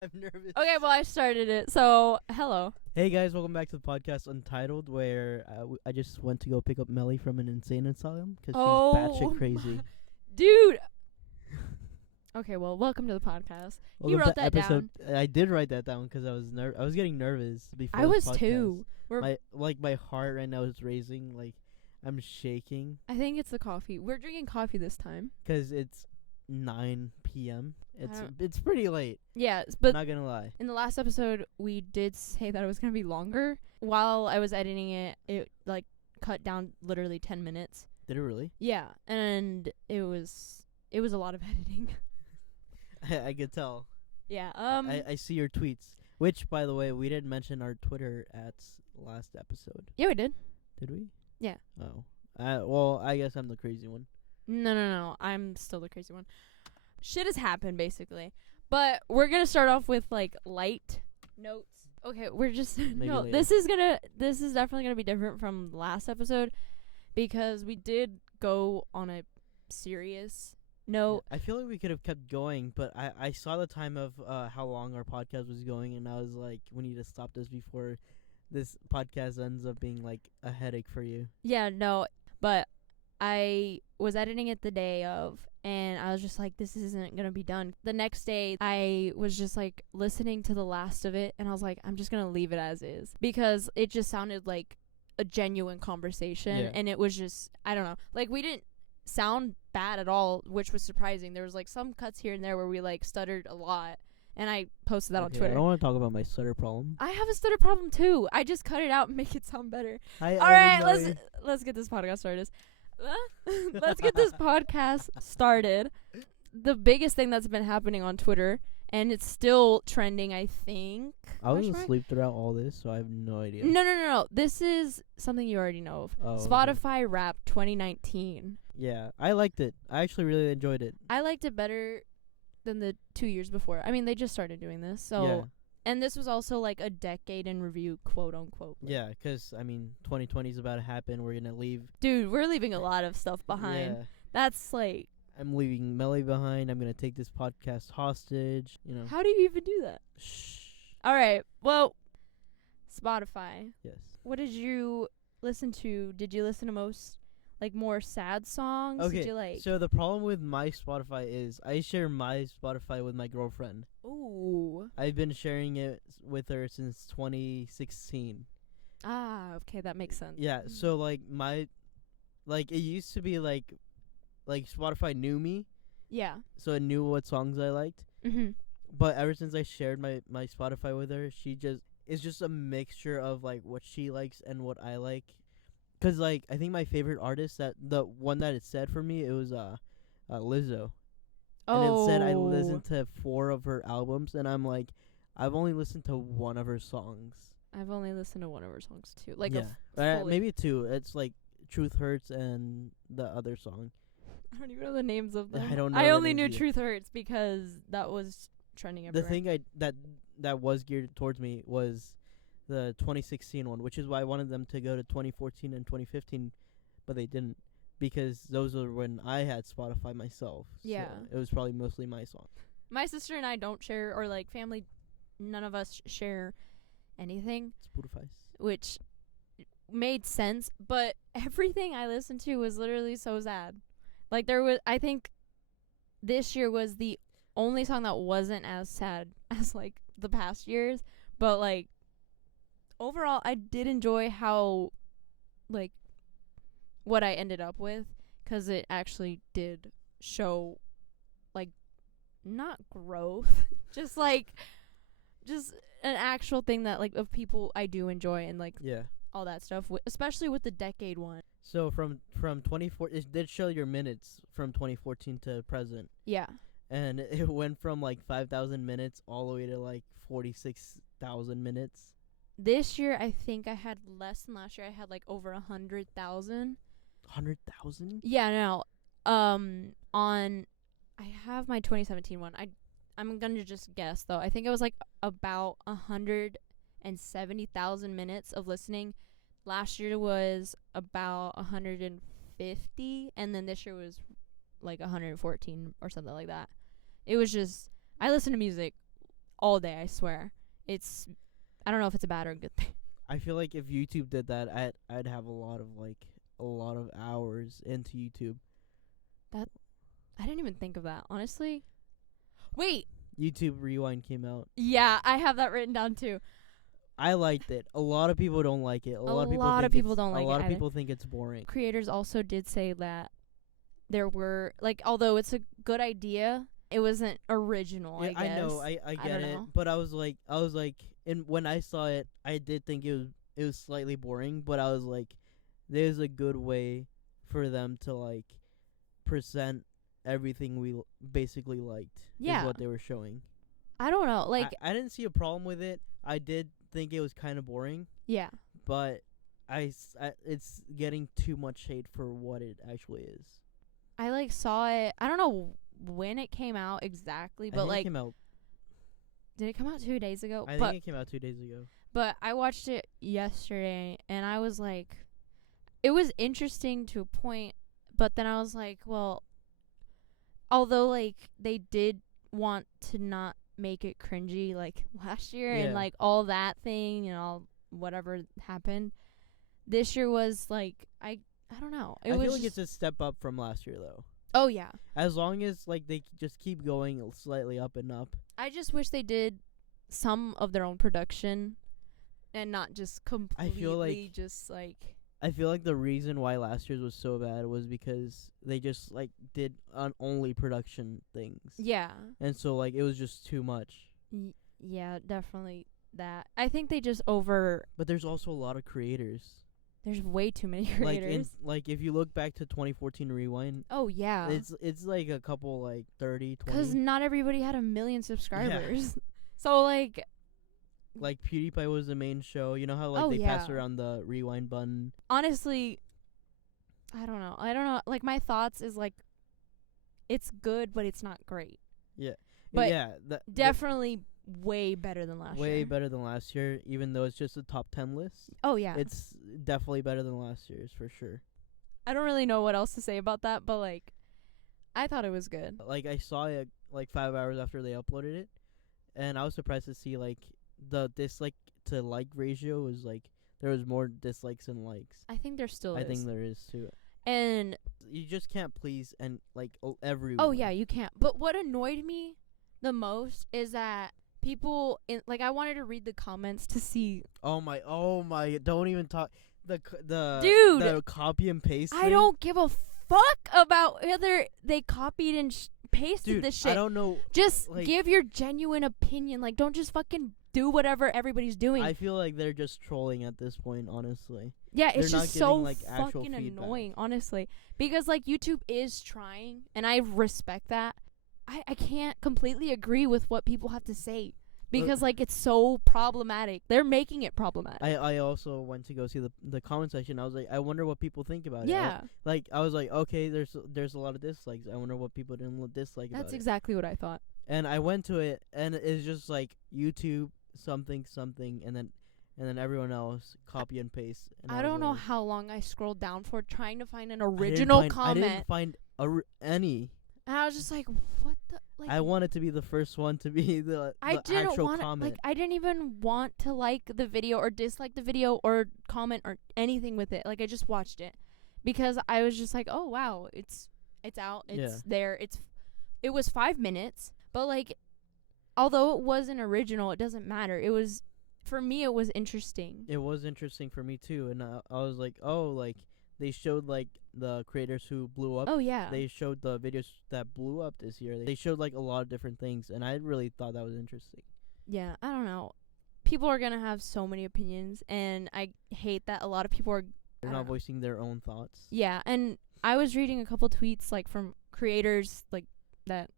I'm nervous. Okay, well, I started it, so hello. Hey guys, welcome back to the podcast Untitled, where I just went to go pick up Melly from an insane asylum because she's batshit crazy. Dude. Okay, well, welcome to the podcast. He Welcome wrote to that episode. down. I did write that down because I was getting nervous before. I was this podcast. too. My heart right now is racing. Like I'm shaking I think it's the coffee. We're drinking coffee this time. because it's 9 p.m. It's pretty late. Yeah, but Not gonna lie. in the last episode, we did say that it was going to be longer. While I was editing it, it cut down literally 10 minutes. Did it really? Yeah, and it was a lot of editing. I could tell. Yeah. I see your tweets. Which, by the way, we didn't mention our Twitter at last episode. Yeah, we did. Did we? Yeah. Oh. Well, I guess I'm the crazy one. No. I'm still the crazy one. Shit has happened, basically. But we're going to start off with, light notes. Okay, we're just... No, later. this is definitely going to be different from last episode because we did go on a serious note. I feel like we could have kept going, but I saw the time of how long our podcast was going, and I was like, we need to stop this before this podcast ends up being, a headache for you. Yeah, no, but I was editing it the day of, and I was just like, this isn't going to be done. The next day, I was just, listening to the last of it, and I was like, I'm just going to leave it as is. Because it just sounded like a genuine conversation, and it was just, I don't know. We didn't sound bad at all, which was surprising. There was, some cuts here and there where we, stuttered a lot, and I posted that on Twitter. I don't want to talk about my stutter problem. I have a stutter problem, too. I just cut it out and make it sound better. All right, let's get this podcast started. Let's get this podcast started. The biggest thing that's been happening on Twitter, and it's still trending, I think. I was asleep throughout all this, so I have no idea. No. This is something you already know of. Spotify Wrapped 2019. Yeah, I liked it. I actually really enjoyed it. I liked it better than the 2 years before. I mean, they just started doing this, so... Yeah. And this was also a decade in review, quote unquote. Yeah, because 2020 is about to happen. We're gonna leave. Dude, we're leaving a lot of stuff behind. Yeah. That's I'm leaving Melly behind. I'm gonna take this podcast hostage. How do you even do that? Shh. All right. Well, Spotify. Yes. What did you listen to? Did you listen to more sad songs? Okay. Did you So the problem with my Spotify is I share my Spotify with my girlfriend. Ooh. I've been sharing it with her since 2016. Ah, okay, that makes sense. Yeah. So my, it used to be like Spotify knew me. Yeah. So it knew what songs I liked. Mhm. But ever since I shared my Spotify with her, it's just a mixture of what she likes and what I like. 'Cause I think my favorite artist, the one that it said for me, it was Lizzo. And it said I listened to 4 of her albums, and I'm like, I've only listened to 1 of her songs. I've only listened to 1 of her songs too. Maybe 2. It's Truth Hurts and the other song. I don't even know the names of them. I don't know. I only knew Truth Hurts because that was trending everywhere. The thing that was geared towards me was the 2016 one, which is why I wanted them to go to 2014 and 2015, but they didn't, because those are when I had Spotify myself. Yeah. So it was probably mostly my song. My sister and I don't share, or family, none of us share anything. Spotify. Which made sense, but everything I listened to was literally so sad. I think this year was the only song that wasn't as sad as the past years, but overall I did enjoy how what I ended up with, 'cause it actually did show not growth, just an actual thing that of people I do enjoy, and yeah, all that stuff, especially with the decade one. So from 24, it did show your minutes from 2014 to present. Yeah. And it went from 5,000 minutes all the way to 46,000 minutes. This year I think I had less than last year. I had over 100,000. 100,000? Yeah, no. I have my 2017 one. I'm gonna just guess though. I think it was about 170,000 minutes of listening. Last year was about 150, and then this year was 114 or something like that. It was just, I listen to music all day, I swear. I don't know if it's a bad or a good thing. I feel like if YouTube did that, I'd have a lot of hours into YouTube. I didn't even think of that, honestly. Wait. YouTube Rewind came out. Yeah, I have that written down too. I liked it. A lot of people don't like it. A lot of people don't like it. A lot of people think it's boring. Creators also did say that there were, like, although it's a good idea, it wasn't original, Yeah, I guess. I know. I get it. know. But I was like, and when I saw it, I did think it was slightly boring. But I was like, there's a good way for them to like present everything we basically liked. Yeah. Is what they were showing. I don't know. Like, I didn't see a problem with it. I did think it was kind of boring. yeah. But it's getting too much hate for what it actually is. I, like, saw it. I don't know when it came out exactly, but, like, it came out. Did it come out 2 days ago? I think it came out 2 days ago. But I watched it yesterday, and I was like, it was interesting to a point, but then I was like, well, although, like, they did want to not make it cringy, like, last year, and, like, all that thing and all whatever happened, this year was, like, I don't know. I feel like it's a step up from last year, though. Oh, yeah. As long as, like, they just keep going slightly up and up. I just wish they did some of their own production and not just completely I feel like the reason why last year's was so bad was because they just, like, did only production things. Yeah. And so, like, it was just too much. Yeah, definitely that. I think they just over... But there's also a lot of creators. There's way too many creators. Like if you look back to 2014 Rewind. Oh, yeah. It's like a couple, like, 30, 20. Because not everybody had 1 million subscribers. Yeah. So, like... Like, PewDiePie was the main show. You know how, like, they pass around the rewind button? Honestly, I don't know. Like, my thoughts is, like, it's good, but it's not great. Yeah. But yeah, definitely way better than last year. Way better than last year, even though it's just a top 10 list. Oh, yeah. It's definitely better than last year's, for sure. I don't really know what else to say about that, but, like, I thought it was good. Like, I saw it, like, 5 hours after they uploaded it, and I was surprised to see, like, the dislike to like ratio was, like, there was more dislikes than likes. I think there still is. I think there is, too. And you just can't please, and, like, everyone. Oh, yeah, you can't. But what annoyed me the most is that people like, I wanted to read the comments to see. Oh my! Don't even talk the dude, the copy and paste. I don't give a fuck about whether they copied and pasted this shit. I don't know. Just, like, give your genuine opinion. Like, don't just fucking do whatever everybody's doing. I feel like they're just trolling at this point, honestly. Yeah, it's they're just so like, fucking annoying, honestly. Because, like, YouTube is trying, and I respect that. I can't completely agree with what people have to say. Because, like, it's so problematic. They're making it problematic. I also went to go see the comment section. I was like, I wonder what people think about it. Yeah. I was like, okay, there's a lot of dislikes. I wonder what people didn't dislike about it. That's exactly what I thought. And I went to it, and it's just like YouTube something, and then everyone else copy and paste. And I don't know how long I scrolled down for trying to find an original comment. I didn't find any. And I was just like, what the? Like, I wanted to be the first one to be the actual comment. Like, I didn't even want to like the video or dislike the video or comment or anything with it. Like, I just watched it because I was just like, oh wow, it's out, it's there. It was 5 minutes, but, like, although it wasn't original, it doesn't matter. It was, for me, it was interesting. It was interesting for me too, and I was like, oh, like, they showed, like, the creators who blew up. Oh, yeah. They showed the videos that blew up this year. They showed, like, a lot of different things, and I really thought that was interesting. Yeah, I don't know. People are going to have so many opinions, and I hate that a lot of people are... They're not voicing their own thoughts. Yeah, and I was reading a couple tweets, like, from creators, like, that...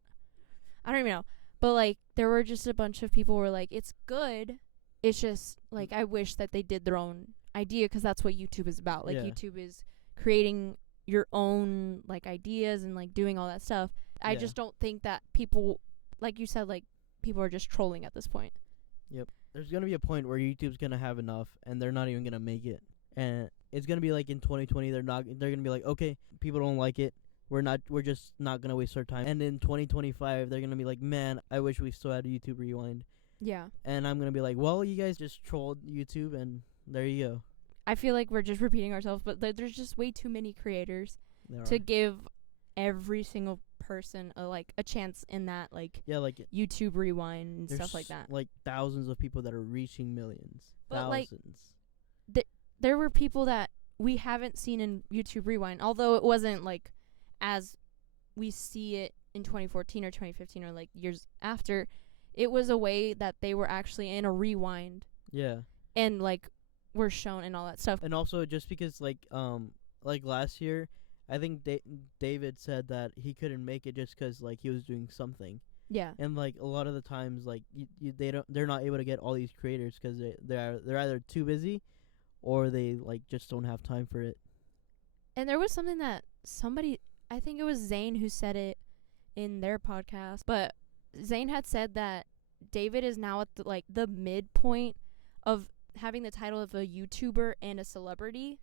I don't even know. But, like, there were just a bunch of people who were like, it's good. It's just, like, I wish that they did their own idea, because that's what YouTube is about. Like, YouTube is creating your own, like, ideas and, like, doing all that stuff. I just don't think that people, like you said, like, people are just trolling at this point. Yep. There's going to be a point where YouTube's going to have enough, and they're not even going to make it. And it's going to be like in 2020, they're going to be like, okay, people don't like it. We're just not going to waste our time. And in 2025, they're going to be like, man, I wish we still had a YouTube Rewind. Yeah. And I'm gonna be like, well, you guys just trolled YouTube, and there you go. I feel like we're just repeating ourselves, but there's just way too many creators There to are. give every single person a chance in that like Yeah, like YouTube rewind and there's stuff like that. like thousands of people that are reaching millions. But, like, Thousands. There were people that we haven't seen in YouTube rewind, although it wasn't like as we see it in 2014 or 2015 or like years after. It was a way that they were actually in a rewind Yeah. and like were shown and all that stuff. And also just because like last year, I think David said that he couldn't make it just 'cause like he was doing something. Yeah. And like a lot of the times, like they're not able to get all these creators 'cause they're either too busy, or they like just don't have time for it. And there was something that I think it was Zane who said it in their podcast, but Zane had said that David is now at the midpoint of having the title of a YouTuber and a celebrity,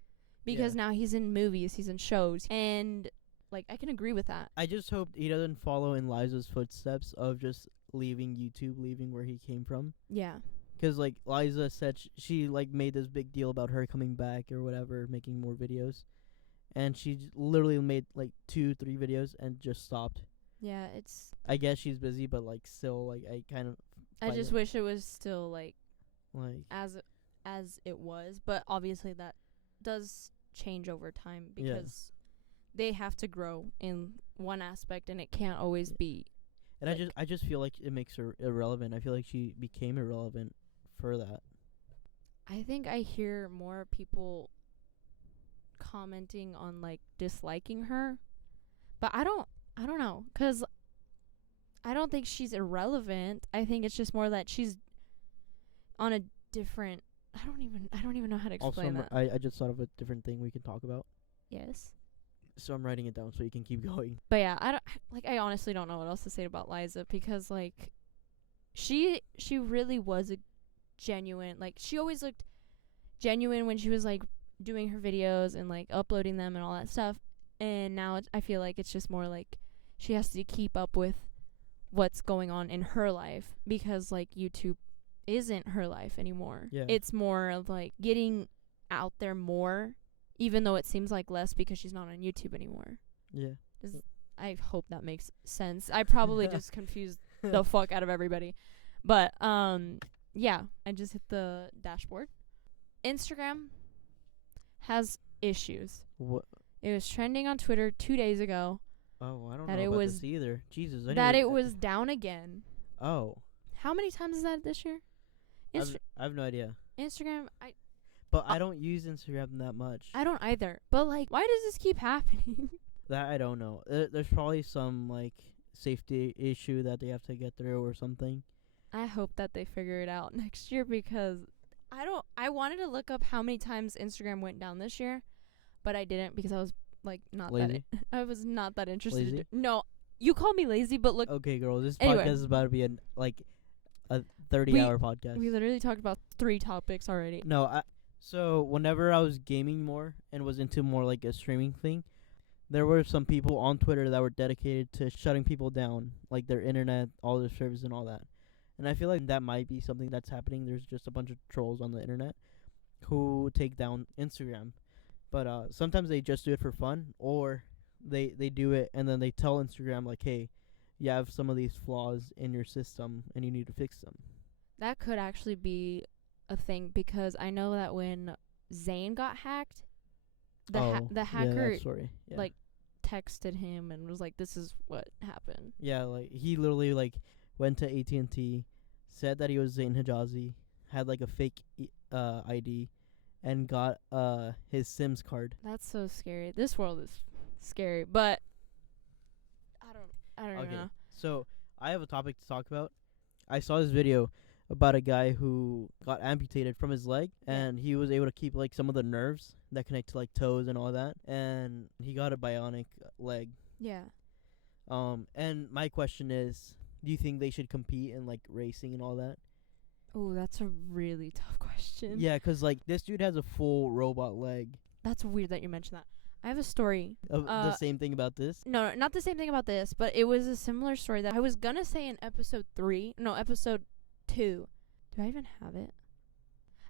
because Yeah. now he's in movies, he's in shows, and like I can agree with that. I just hope he doesn't follow in Liza's footsteps of just leaving YouTube, leaving where he came from. Yeah. 'Cause like Liza said, she like made this big deal about her coming back or whatever, making more videos, and she literally made like 2-3 videos and just stopped. Yeah, it's I guess she's busy, but like still, like I kind of I just wish it was still like like as it was, but obviously that does change over time Yeah. because they have to grow in one aspect and it can't always be. and like- I just feel like it makes her irrelevant. I feel like she became irrelevant for that. I think I hear more people commenting on like disliking her, but I don't know, 'cause I don't think she's irrelevant. I think it's just more that she's on a different. I don't even know how to explain that. I just thought of a different thing we can talk about, Yes. so I'm writing it down so you can keep going. But yeah, I honestly don't know what else to say about Liza, because like she really was a genuine, like she always looked genuine when she was like doing her videos and like uploading them and all that stuff. And now I feel like it's just more like she has to keep up with what's going on in her life, because like YouTube isn't her life anymore. Yeah. It's more of like getting out there more, even though it seems like less because she's not on YouTube anymore. Yeah. I hope that makes sense. I probably just confused the fuck out of everybody. But yeah, I just hit the dashboard. Instagram has issues. What? It was trending on Twitter 2 days ago Oh, I don't That know it about was- this either. Jesus. that it was down again. Oh. How many times is that this year? I have no idea. Instagram, But I don't use Instagram that much. I don't either. But like, why does this keep happening? That I don't know. There's probably some like safety issue that they have to get through or something. I hope that they figure it out next year, because I wanted to look up how many times Instagram went down this year, but I didn't because I was like not Lazy? I was not that interested. Lazy? No, you call me lazy, but look, Okay, girls. This Anyway. podcast is about to be a 30-hour podcast. we literally talked about 3 topics already. No, so whenever I was gaming more and was into more like a streaming thing, there were some people on Twitter that were dedicated to shutting people down, like their internet, all their service and all that. And I feel like that might be something that's happening. There's just a bunch of trolls on the internet who take down Instagram. But sometimes they just do it for fun, or they do it and then they tell Instagram like, hey, you have some of these flaws in your system and you need to fix them. That could actually be a thing, because I know that when Zane got hacked, the Yeah, hacker that story. Yeah. like texted him and was like, "This is what happened." Yeah, like he literally like went to AT&T, said that he was Zayn Hijazi, had like a fake ID, and got his Sims card. That's so scary. This world is scary, but I don't Okay. know. So I have a topic to talk about. I saw this video about a guy who got amputated from his leg, and he was able to keep like some of the nerves that connect to like toes and all that, and he got a bionic leg. Yeah. And my question is, do you think they should compete in like racing and all that? Oh, that's a really tough question. Yeah, 'cause like this dude has a full robot leg. That's weird that you mentioned that. I have a story. The same thing about this. No, not the same thing about this, but it was a similar story that I was gonna say in episode 2, 2. Do I even have it?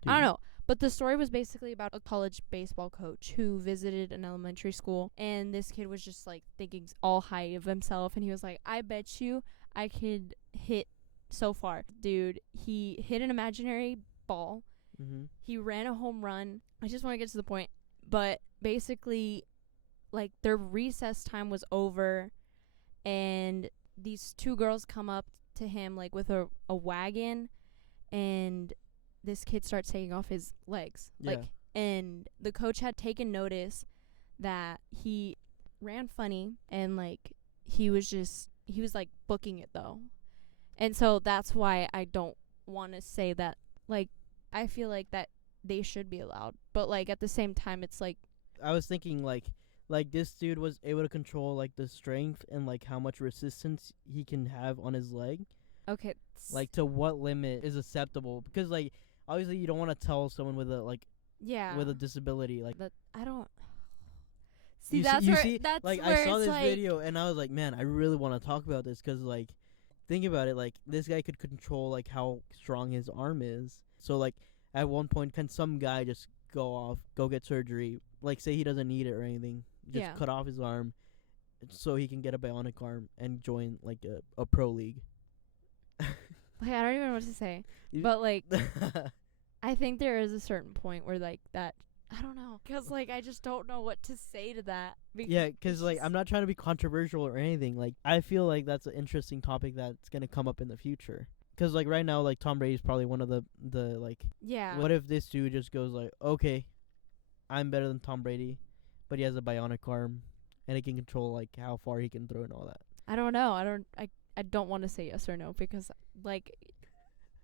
Do I don't you? know. But the story was basically about a college baseball coach who visited an elementary school, and this kid was just like thinking all high of himself, and he was like, I bet you I could hit so far. Dude, he hit an imaginary ball. Mm-hmm. He ran a home run. I just want to get to the point. But basically, like, their recess time was over, and these 2 girls come up to him, like, with a wagon, and this kid starts taking off his legs. Yeah. Like, and the coach had taken notice that he ran funny, and, like, he was like booking it though. And so that's why I don't want to say that, like, I feel like that they should be allowed. But, like, at the same time, it's like, I was thinking like this dude was able to control like the strength and like how much resistance he can have on his leg. okay. Like to what limit is acceptable? Because like obviously you don't want to tell someone with a yeah. with a disability like That I don't. See, you that's you where see that's like where I saw it's this like, video and I was like, man, I really want to talk about this because like think about it, like this guy could control like how strong his arm is. So like at one point, can some guy just go get surgery, like say he doesn't need it or anything, just Yeah. cut off his arm so he can get a bionic arm and join like a pro league. Like, I don't even know what to say. You- But, like, I think there is a certain point where, like, that, I don't know. 'Cause, like, I just don't know what to say to that. Yeah, 'cause it's like just- I'm not trying to be controversial or anything. Like I feel like that's an interesting topic that's gonna come up in the future. 'Cause like right now, like Tom Brady's probably one of the like. Yeah. What if this dude just goes like, okay, I'm better than Tom Brady, but he has a bionic arm, and he can control like how far he can throw and all that. I don't know. I don't want to say yes or no because, like,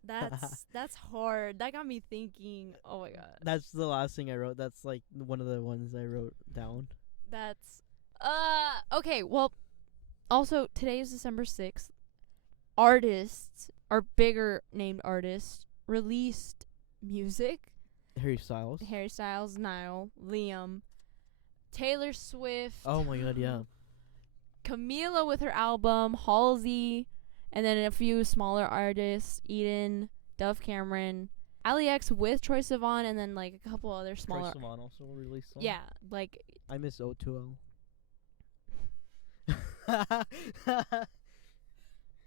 that's hard. That got me thinking. Oh my god. That's the last thing I wrote. That's like one of the ones I wrote down. That's okay. Well, also today is December 6th. Artists, or bigger named artists, released music. Harry Styles. Harry Styles, Niall, Liam, Taylor Swift, Oh my god, yeah. Camila with her album, Halsey, and then a few smaller artists, Eden, Dove Cameron, Ali X with Troye Sivan, and then like a couple other smaller. Troye Sivan also released song. Yeah, like I miss O2L.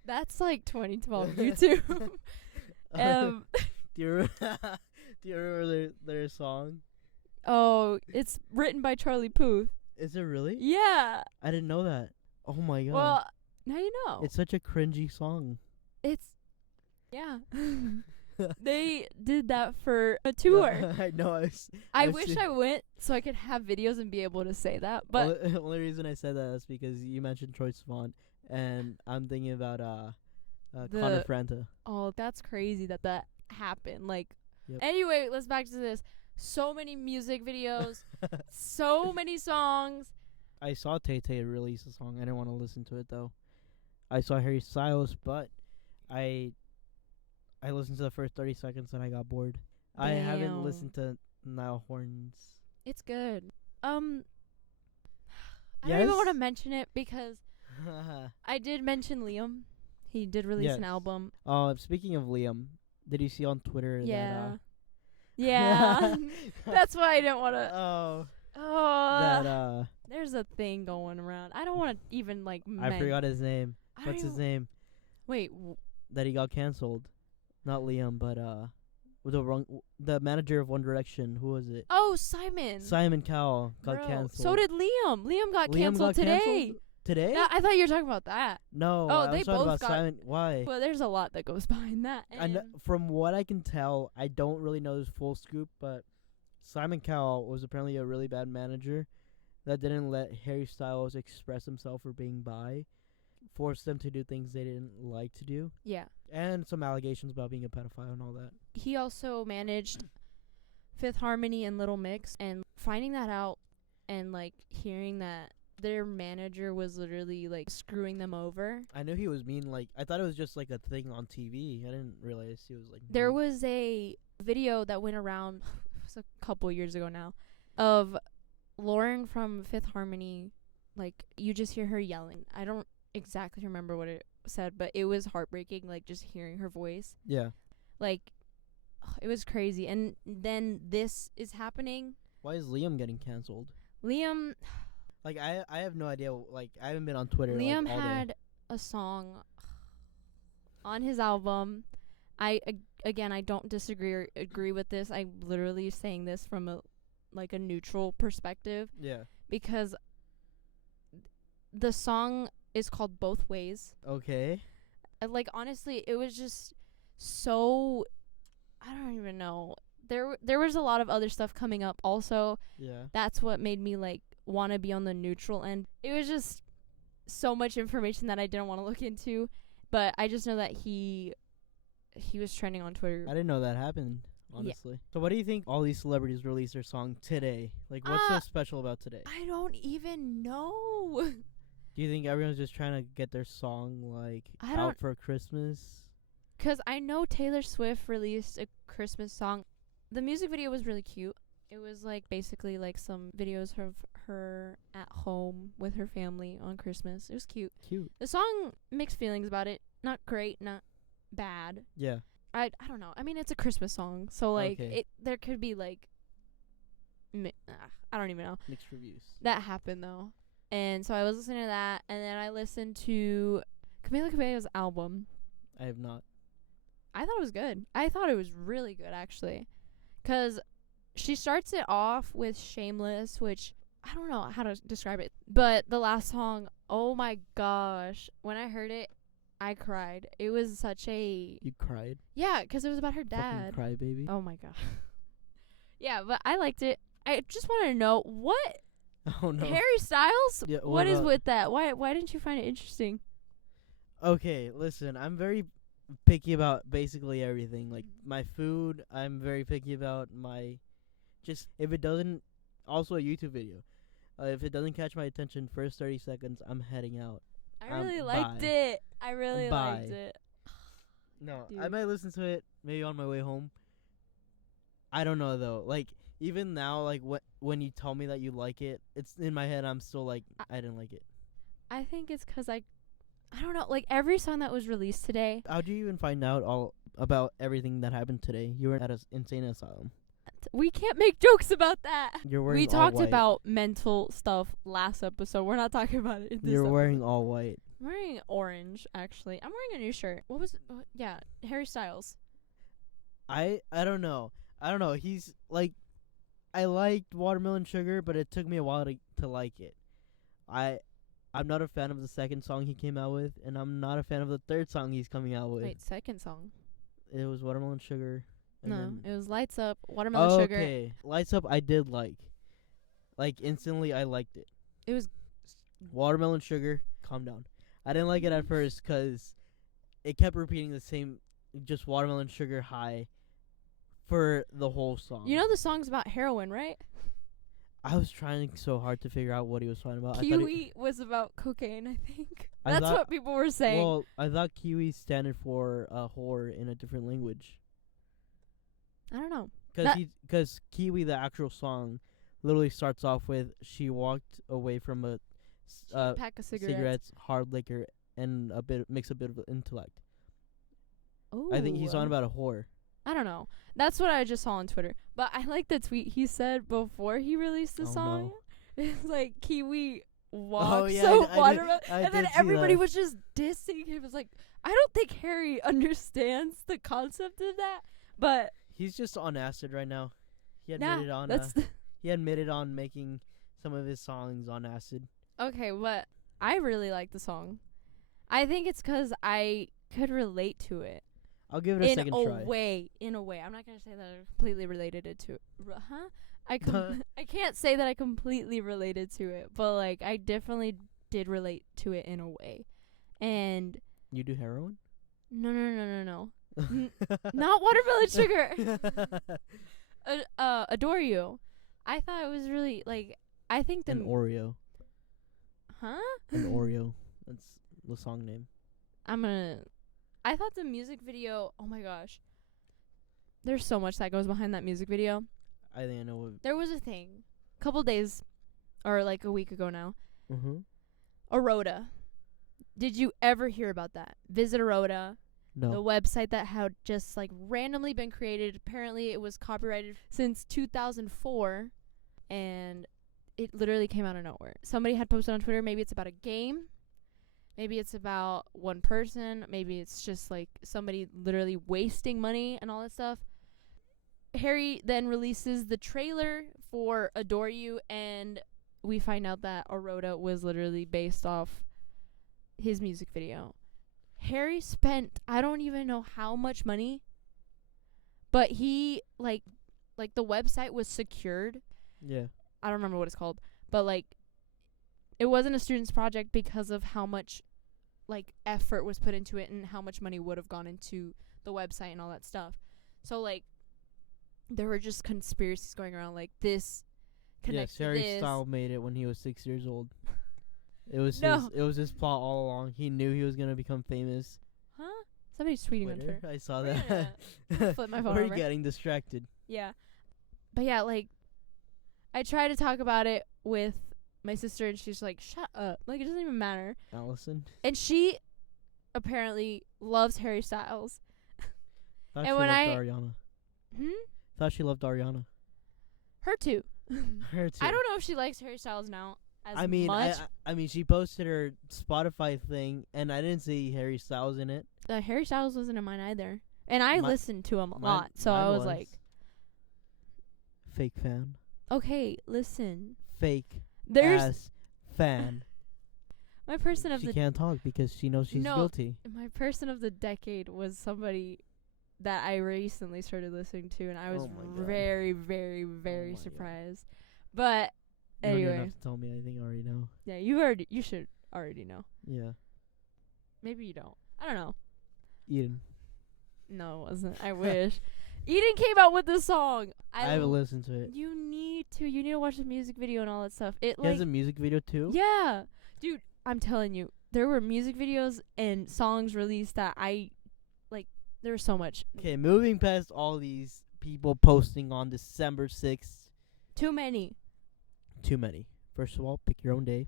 that's like 2012 YouTube. Do you remember their song? Oh, it's written by Charlie Puth. Is it really? Yeah. I didn't know that. Oh my god. Well, now you know. It's such a cringy song. Yeah. They did that for a tour. I know. I I've wish seen- I went so I could have videos and be able to say that. But only reason I said that is because you mentioned Troye Sivan, and I'm thinking about Connor Franta. oh, that's crazy that happened. Like, Yep. anyway, let's back to this. So many music videos, so many songs. I saw Tay Tay release a song. I didn't want to listen to it though. I saw Harry Styles, but I listened to the first 30 seconds and I got bored. I haven't Damn. listened to Niall Horn's. It's good. I don't even Yes? want to mention it because I did mention Liam. He did release an Yes. album. Speaking of Liam, did you see on Twitter Yeah. that Yeah. That's why I didn't want to. oh Oh. There's a thing going around. I don't want to even like. I forgot his name. I don't What's his even- name? Wait. That he got canceled. Not Liam, but the manager of One Direction. Who was it? Oh, Simon. Simon Cowell got Bro, canceled. so did Liam. Liam got Liam canceled got today. canceled today? Yeah, I thought you were talking about that. No. Oh, I they was talking both about got- Simon. Why? Well, there's a lot that goes behind that. I know, from what I can tell, I don't really know the full scoop, but Simon Cowell was apparently a really bad manager that didn't let Harry Styles express himself for being bi, forced them to do things they didn't like to do, Yeah. and some allegations about being a pedophile and all that. He also managed Fifth Harmony and Little Mix, and finding that out and like hearing that their manager was literally like screwing them over. I knew he was mean. Like I thought it was just like a thing on TV. I didn't realize he was like. There mean. was a video that went around it was a couple years ago now of Lauren from Fifth Harmony. Like, you just hear her yelling. I don't exactly remember what it said, but it was heartbreaking, like just hearing her voice. Yeah. Like, it was crazy. And then this is happening. Why is Liam getting canceled? Liam Like I have no idea. Like I haven't been on Twitter. Liam like, all had day. a song on his album. Again, I don't disagree or agree with this. I'm literally saying this from a neutral perspective. Yeah. Because the song is called Both Ways. Okay. Like, honestly, it was just so, I don't even know. There was a lot of other stuff coming up also. Yeah. That's what made me like want to be on the neutral end. It was just so much information that I didn't want to look into, but I just know that he was trending on Twitter. I didn't know that happened, honestly. Yeah. So what do you think all these celebrities release their song today? Like, what's so special about today? I don't even know. Do you think everyone's just trying to get their song, like, out for Christmas? 'Cause I know Taylor Swift released a Christmas song. The music video was really cute. It was, like, basically, like, some videos of her at home with her family on Christmas. It was cute. Cute. The song, mixed feelings about it. Not great, not bad. Yeah. I don't know. I mean, it's a Christmas song, so, like, there could be, like, I don't even know. Mixed reviews. That happened, though. And so I was listening to that, and then I listened to Camila Cabello's album. I have not. I thought it was good. I thought it was really good, actually. 'Cause she starts it off with Shameless, which I don't know how to describe it. But the last song, oh my gosh. When I heard it, I cried. It was such a... You cried? Yeah, 'cause it was about her dad. Fucking cry, baby. Oh my god. Yeah, but I liked it. I just want to know, what... Oh no. Harry Styles? Yeah, what is with that? Why didn't you find it interesting? Okay, listen, I'm very picky about basically everything. Like, my food, I'm very picky about. Just, if it doesn't, also a YouTube video. If it doesn't catch my attention first 30 seconds, I'm heading out. I really liked it. I really liked it. No, Dude. I might listen to it maybe on my way home. I don't know, though. Like, even now, like, when you tell me that you like it, it's in my head, I'm still like, I didn't like it. I think it's 'cause I don't know, like, every song that was released today. How'd you even find out all about everything that happened today? You were at an insane asylum. We can't make jokes about that. You're wearing We all talked white. about mental stuff last episode. We're not talking about it in this You're episode. wearing all white. I'm wearing orange, actually. I'm wearing a new shirt. What was... yeah, Harry Styles. I don't know. He's, like... I liked Watermelon Sugar, but it took me a while to like it. I'm not a fan of the second song he came out with, and I'm not a fan of the third song he's coming out with. Wait, second song? It was Watermelon Sugar. No, it was Lights Up, Watermelon Sugar. Okay, Lights Up I did like. Like, instantly I liked it. It was... Watermelon Sugar, calm down. I didn't like it at first 'cause it kept repeating the same, just Watermelon Sugar high for the whole song. You know the song's about heroin, right? I was trying so hard to figure out what he was talking about. Kiwi was about cocaine, I think. I That's thought- what people were saying. Well, I thought Kiwi standed for whore in a different language. I don't know. Because Kiwi, the actual song, literally starts off with, she walked away from a Pack of cigarettes. hard liquor, and a bit of intellect. Ooh. I think he's on about a whore. I don't know. That's what I just saw on Twitter. But I like the tweet he said before he released the song. No. It's like, Kiwi walks watermelon. And then everybody was just dissing him. It was like, I don't think Harry understands the concept of that. But he's just on acid right now. He admitted on making some of his songs on acid. Okay, but I really like the song. I think it's 'cause I could relate to it. I'll give it a second try. In a way. I'm not going to say that I completely related it to it. I can't say that I completely related to it, but, like, I definitely did relate to it in a way. And... You do heroin? No. Not Watermelon Sugar. Adore You. I thought it was really, like, I think An Oreo. Huh? An Oreo. That's the song name. I thought the music video, oh my gosh. There's so much that goes behind that music video. I think I know what. There was a thing, a couple days, or like a week ago now. Mm-hmm. Aroda. Did you ever hear about that? Visit Aroda. No. The website that had just like randomly been created. Apparently it was copyrighted since 2004 and it literally came out of nowhere. Somebody had posted on Twitter, maybe it's about a game, maybe it's about one person, maybe it's just like somebody literally wasting money and all that stuff. Harry then releases the trailer for Adore You, and we find out that Aurora was literally based off his music video. Harry spent, I don't even know how much money, but he, like the website was secured. Yeah. I don't remember what it's called, but like it wasn't a student's project because of how much like effort was put into it and how much money would have gone into the website and all that stuff. So like there were just conspiracies going around like this connects Harry this. Styles made it when he was 6 years old. It was No. his plot all along. He knew he was gonna become famous. Huh? Somebody's tweeting on Twitter. I saw We're that. gonna flip my phone We're over. getting distracted. Yeah. But yeah, like I try to talk about it with my sister and she's like, shut up. Like it doesn't even matter. Allison. And she apparently loves Harry Styles. Thought And she when loved Ariana. Hmm? Thought she loved Ariana. Her too. Her too. I don't know if she likes Harry Styles now as I mean, much. I mean, she posted her Spotify thing, and I didn't see Harry Styles in it. Harry Styles wasn't in mine either. And I listened to him a Mine- lot. So mine I was like, fake fan. okay, listen. Fake There's ass fan. my person of She the can't talk because she knows she's No. guilty. my person of the decade was somebody that I recently started listening to, and I was Oh my God. very, very, very Oh my God. surprised. But You don't even anyway, have to tell me. I think I already know. yeah, you should already know. Yeah. Maybe you don't. I don't know. Eden. No, it wasn't. I wish. Eden came out with this song. I haven't listened to it. You need to watch the music video and all that stuff. It He has a music video too? yeah, dude. I'm telling you, there were music videos and songs released that I like. There was so much. Okay, moving past all these people posting on December 6th. Too many. Too many. First of all, pick your own day.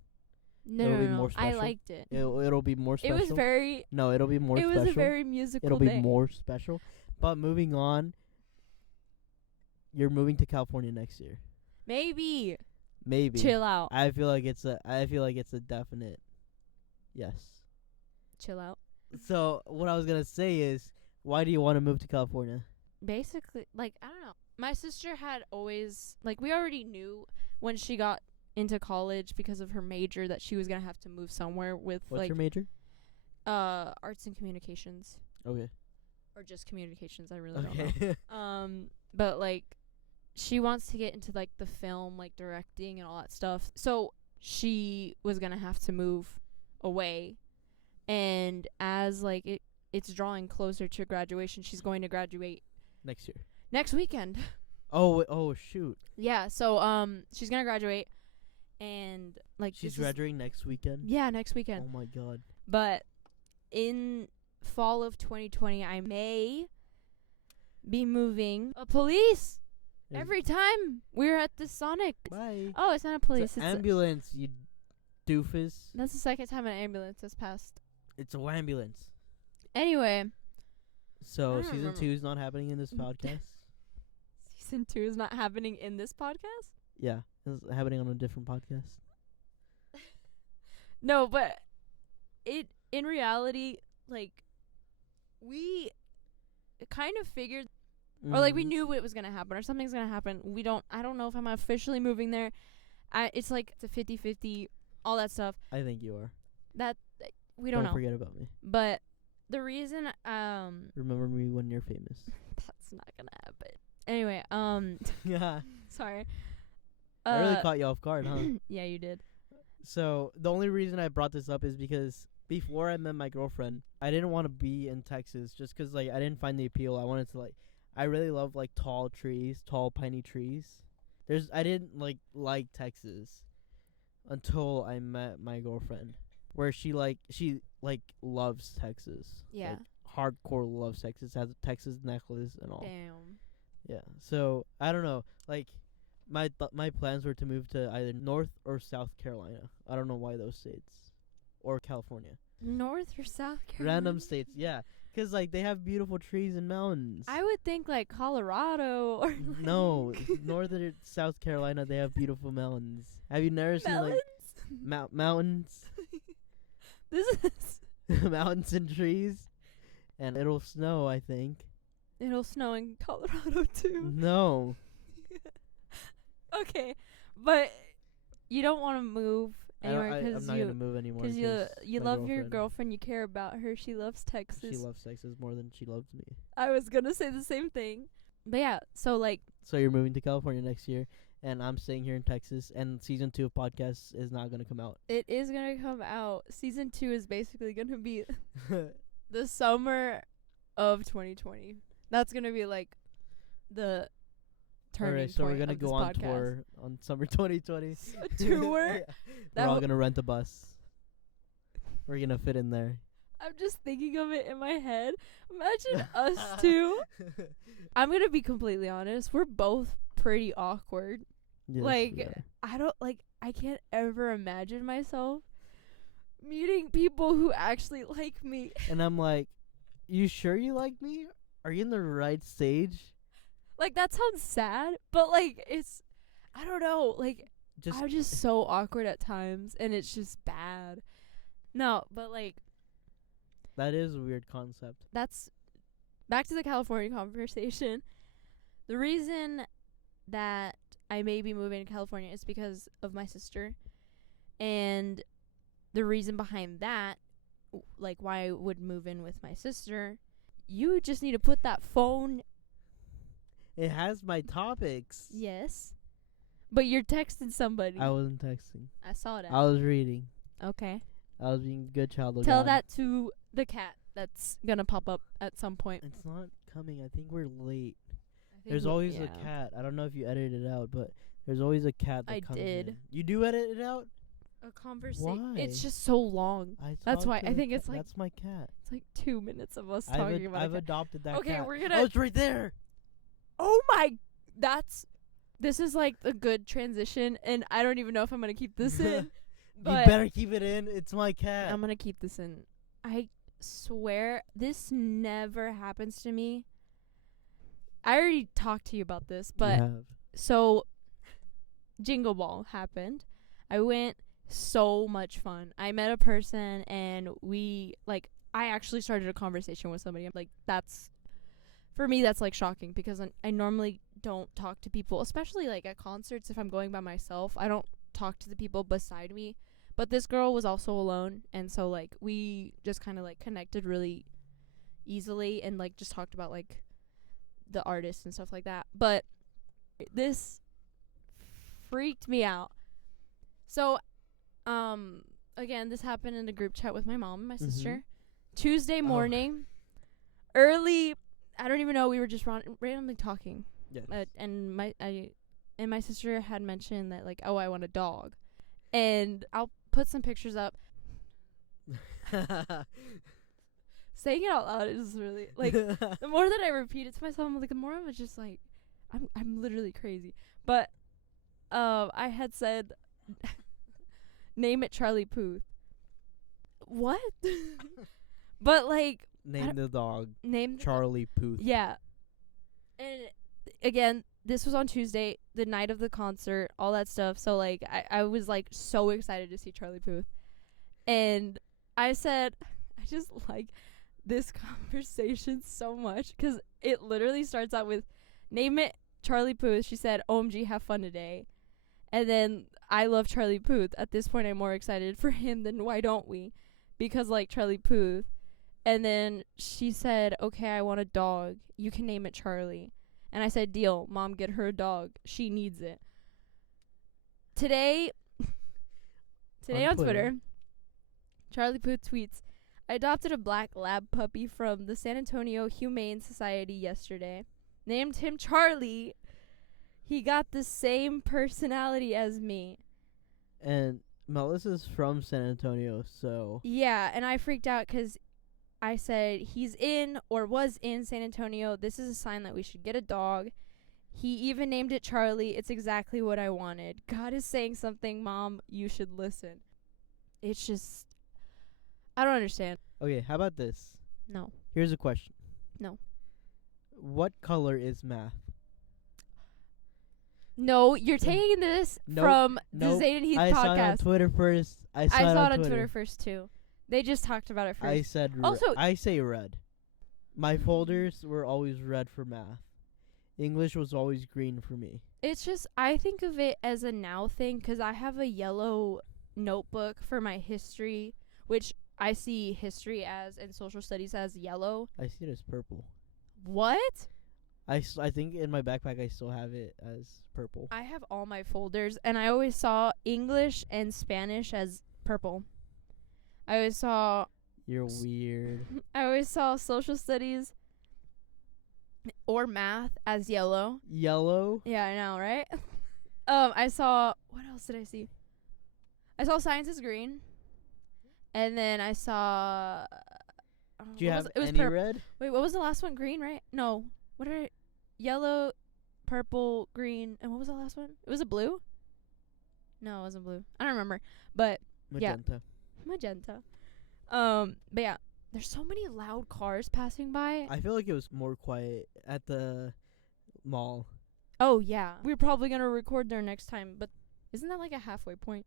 No, It'll no, be no. more I special. liked it. It'll be more special. It was very. No, it'll be more It special. was a very musical It'll day. be more special. But moving on, you're moving to California next year. Maybe. Maybe. Chill out. I feel like it's a definite yes. Chill out. So what I was gonna say is, why do you want to move to California? Basically, like, I don't know. My sister had always, like, we already knew when she got into college because of her major that she was going to have to move somewhere with, What's like, your major? arts and communications. Okay. Or just communications, I really don't know. Okay. But, like, she wants to get into, like, the film, like, directing and all that stuff. So she was going to have to move away. And as, like, it's drawing closer to graduation, she's going to graduate Next year. next weekend. Oh shoot. Yeah, so she's gonna graduate, and like She's this is- graduating next weekend. yeah, next weekend. Oh my god. But in fall of 2020, I may be moving. A police Is- every time we're at the Sonic. Bye. Oh, it's not a police. It's an It's ambulance, you doofus. that's the second time an ambulance has passed. It's a ambulance. Anyway, So I don't season remember. 2 is not happening in this podcast. season 2 is not happening in this podcast. Yeah, it's happening on a different podcast. No, but it in reality, like we kind of figured, or like we Mhm. knew it was gonna happen, or something's gonna happen. I don't know if I'm officially moving there. It's like it's a 50-50, all that stuff. I think you are. That we don't know. forget about me. But the reason Remember me when you're famous. that's not gonna happen. Anyway, Yeah. sorry. I really caught you off guard, huh? Yeah, you did. So the only reason I brought this up is because before I met my girlfriend, I didn't want to be in Texas just 'cause like I didn't find the appeal. I wanted to I really love like tall trees, tall piney trees. I didn't like Texas until I met my girlfriend, where she loves Texas. Yeah. Like, hardcore loves Texas. Has a Texas necklace and all. Damn. Yeah. So I don't know. Like my plans were to move to either North or South Carolina. I don't know why those states, or California. North or South Carolina? Random states. Yeah. 'Cause like they have beautiful trees and mountains. I would think like Colorado or like No, northern South Carolina, they have beautiful mountains. Have you never seen melons. like mountains, This is mountains and trees? And it'll snow, I think. it'll snow in Colorado too. No, Okay, but you don't want to move anywhere I'm because not gonna move anymore. because you my love your girlfriend. You care about her. She loves Texas. She loves Texas more than she loves me. I was gonna say the same thing, but yeah. So like, So you're moving to California next year, and I'm staying here in Texas, and season 2 of podcasts is not gonna come out. it is gonna come out. Season 2 is basically gonna be the summer of 2020. That's gonna be like the turning Alright, so point we're gonna of go this on podcast. tour on summer 2020. A tour? Yeah. That We're all w- gonna rent a bus. We're gonna fit in there. I'm just thinking of it in my head. Imagine us two. I'm gonna be completely honest. We're both pretty awkward. Yes, Like, we are. I can't ever imagine myself meeting people who actually like me. And I'm like, you sure you like me? Are you in the right stage? Like, that sounds sad, but like, I don't know. Like, Just I'm just so awkward at times, and it's just bad. No, but like, that is a weird concept. that's back to the California conversation. The reason that I may be moving to California is because of my sister. And the reason behind that, like why I would move in with my sister, you just need to put that phone. It has my topics. Yes. But you're texting somebody. I wasn't texting. I saw that. I was reading. Okay. I was being a good child of Tell God. that to the cat that's gonna pop up at some point. It's not coming. I think we're late. I think There's we- always yeah. a cat. I don't know if you edited it out, but there's always a cat that I comes did. in. You do edit it out? A conversation. Why? It's just so long. That's talk why to I the think cat. it's like That's my cat. it's like 2 minutes of us talking about. I've a cat. adopted that Okay, cat. we're gonna. Oh, it's right there. Oh my, this is like a good transition, and I don't even know if I'm gonna keep this in. You But better keep it in. It's my cat. I'm gonna keep this in. I swear this never happens to me. I already talked to you about this, You but have. so Jingle Ball happened. I went, so much fun. I met a person, and I actually started a conversation with somebody. I'm like, for me, that's like shocking because I normally don't talk to people, especially like at concerts. If I'm going by myself, I don't talk to the people beside me. But this girl was also alone, and so like we just kind of like connected really easily and like just talked about like the artists and stuff like that. But this freaked me out. So again, this happened in a group chat with my mom and my sister. Tuesday morning, early, I don't even know, we were just randomly talking. Yes. And my sister had mentioned that like, oh, I want a dog. And I'll put some pictures up. Saying it out loud is really like the more that I repeat it to myself, I'm like the more I'm just like I'm literally crazy. But I had said name it Charlie Puth. What? But like Name the dog name Charlie Puth. Yeah. And again, this was on Tuesday, the night of the concert, all that stuff. So like I was like so excited to see Charlie Puth. And I said I just like this conversation so much because it literally starts out with name it Charlie Puth. She said, OMG, have fun today. And then I love Charlie Puth. At this point, I'm more excited for him than why don't we? Because like Charlie Puth. And then she said, okay, I want a dog. You can name it Charlie. And I said, deal. Mom, get her a dog. She needs it. Today on Twitter, Charlie Puth tweets, I adopted a black lab puppy from the San Antonio Humane Society yesterday. Named him Charlie. He got the same personality as me. And Melissa's from San Antonio, so Yeah, and I freaked out because I said he's in or was in San Antonio. This is a sign that we should get a dog. He even named it Charlie. It's exactly what I wanted. God is saying something, Mom. You should listen. It's just, I don't understand. okay, how about this? No. Here's a question. No. What color is math? No, you're taking this Nope, from nope. the Zayn and Heath I saw it on podcast. Twitter first. I saw it on Twitter first too. They just talked about it first. I said Also- I say red. My folders were always red for math. English was always green for me. It's just, I think of it as a now thing 'cause I have a yellow notebook for my history, which I see history as and social studies as yellow. I see it as purple. What? I think in my backpack I still have it as purple. I have all my folders, and I always saw English and Spanish as purple. I always saw You're weird. I always saw social studies or math as yellow. Yellow? Yeah, I know, right? I saw, what else did I see? I saw science as green. And then I saw Do you what have was it? It was any purple. red? Wait, what was the last one? Green, right? No. What did I yellow, purple, green, and what was the last one? It was a blue? No, it wasn't blue. I don't remember. But yeah. Magenta. But yeah, there's so many loud cars passing by. I feel like it was more quiet at the mall. Oh yeah, we're probably gonna record there next time. But isn't that like a halfway point?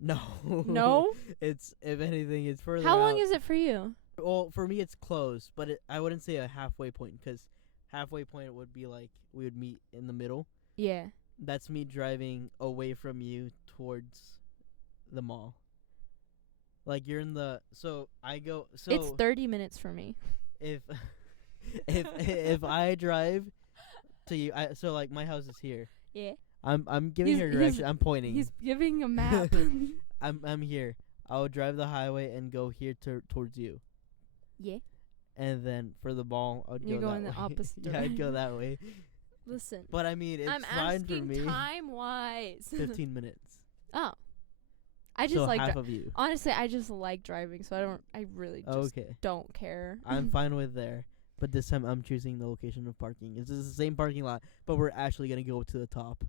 No. No. It's, if anything, it's further How long out. is it for you? Well, for me it's close, but I wouldn't say a halfway point, 'cause halfway point would be like we would meet in the middle. Yeah. That's me driving away from you towards the mall. Like you're in the It's 30 minutes for me. if if I drive to you, so like my house is here. Yeah. I'm giving her direction. I'm pointing. He's giving a map. I'm here. I would drive the highway and go here towards you. Yeah. And then for the mall, I'd You're go going that the way. opposite Yeah, I'd go that way. Listen. But I mean, it's I'm fine for asking me. time-wise. 15 minutes. Oh. I just So like half of you. honestly, I just like driving, so I really just Okay. don't care. I'm fine with there. But this time I'm choosing the location of parking. It's the same parking lot, but we're actually going to go to the top.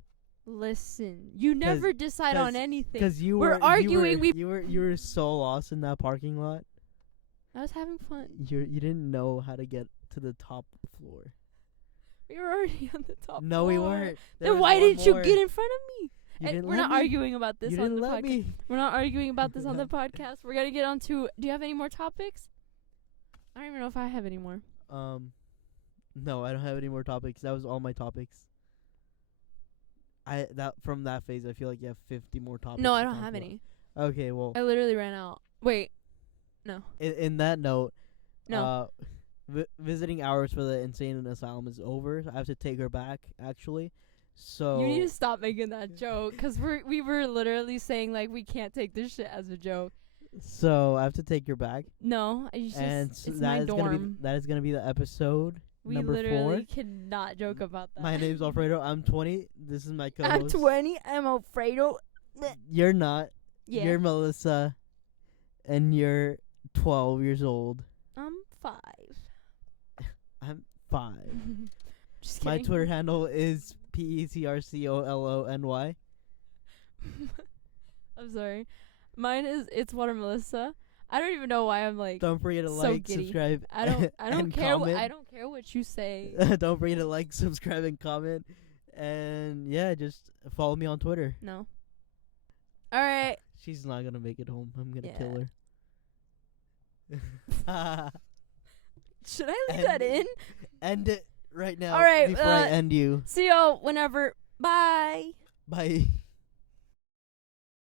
Listen, you never decide on anything. Cuz you We're were arguing, you were so lost in that parking lot. I was having fun. You didn't know how to get to the top floor. We were already on the top No, floor. we weren't. There Then was why one didn't you more. get in front of me? You And didn't we're let not me. arguing about this You on didn't the let podcast. me. We're not arguing about this on the podcast. We're gonna get on to. Do you have any more topics? I don't even know if I have any more. No, I don't have any more topics. That was all my topics. From that phase, I feel like you have 50 more topics. No, I to don't talk have about. any. Okay, well, I literally ran out. Wait, no, in that note, no. visiting hours for the insane asylum is over. I have to take her back, actually. So You need to stop making that joke, 'cause we were literally saying like we can't take this shit as a joke. So I have to take her back, No, it's and just so it's my that is dorm. that is gonna be the episode We number literally 4. cannot joke about that. My name's Alfredo. I'm 20. This is my co-host. I'm 20. I'm Alfredo. You're not. Yeah, You're Melissa, and you're 12 years old. I'm 5. I'm 5. Just My kidding. Twitter handle is PETRCOLONY. I'm sorry. Mine is it's Water Melissa. I don't even know why I'm like. Don't forget to so like, giddy. subscribe. I don't and care. comment. I don't care what you say. Don't forget to like, subscribe, and comment. And yeah, just follow me on Twitter. No. All right. She's not gonna make it home. I'm gonna Yeah. kill her. Should I leave that in? End it right now. All right, Before I end you. See y'all whenever. Bye. Bye.